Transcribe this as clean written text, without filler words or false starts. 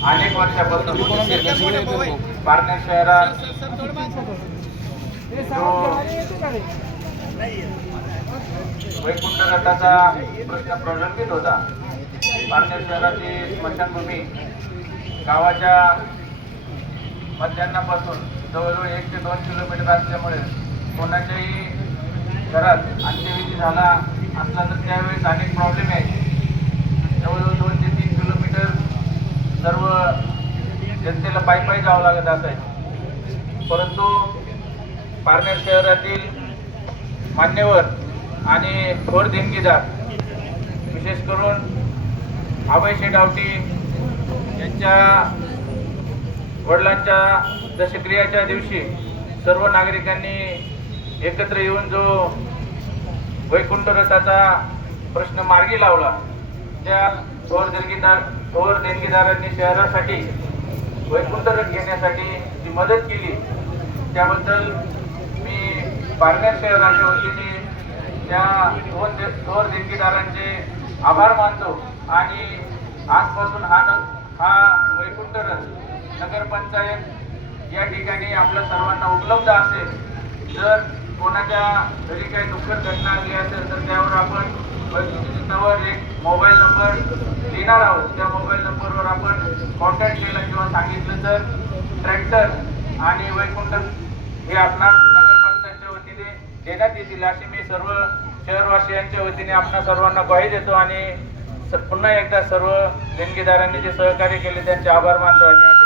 अनेक वर्षापासून पारनेर शहरात वैकुंठ रथाचा प्रश्न प्रलंबित होता। पारनेर शहराची स्मशानभूमी गावाच्या मध्यान्नापासून जवळजवळ 1 ते 2 किलोमीटर असल्यामुळे कोणाच्याही घरात अंत्यविधी झाला असला तर त्यावेळेस अनेक प्रॉब्लेम यायचे। जवळजवळ 2 ते 3 किलोमीटर सर्व जनतेला पायी जावं लागत असायचं। परंतु पारनेर शहरातील मान्यवर आणि थोर देणगीदार विशेष करून अभय शेडावटी यांच्या वडिलांच्या दशक्रियाच्या दिवशी सर्व नागरिकांनी एकत्र येऊन जो वैकुंठ रथाचा प्रश्न मार्गी लावला, त्या थोर देणगीदारांनी शहरासाठी वैकुंठ रथ घेण्यासाठी जी मदत केली त्याबद्दल मी पारनेर शहराच्या वतीने त्या थोर देणगीदारांचे आभार मानतो। आणि आजपासून हा वैकुंठ रथ नगरपंचायत या ठिकाणी आपल्या सर्वांना उपलब्ध असेल। जर कोणाच्या घरी काही दुःखद घटना आली असेल तर त्यावर आपण वैकुंठवर एक मोबाईल नंबर देणार आहोत। त्या मोबाईल नंबरवर आपण कॉन्टॅक्ट केला किंवा सांगितलं तर ट्रॅक्टर आणि वैकुंठ हे आपणास नगरपंचायतच्या वतीने देण्यात येतील अशी मी सर्व शहरवासियांच्या वतीने आपणा सर्वांना ग्वाही देतो। आणि पुन्हा एकदा सर्व देणगीदारांनी जे सहकार्य केले त्यांचे आभार मानतो। आणि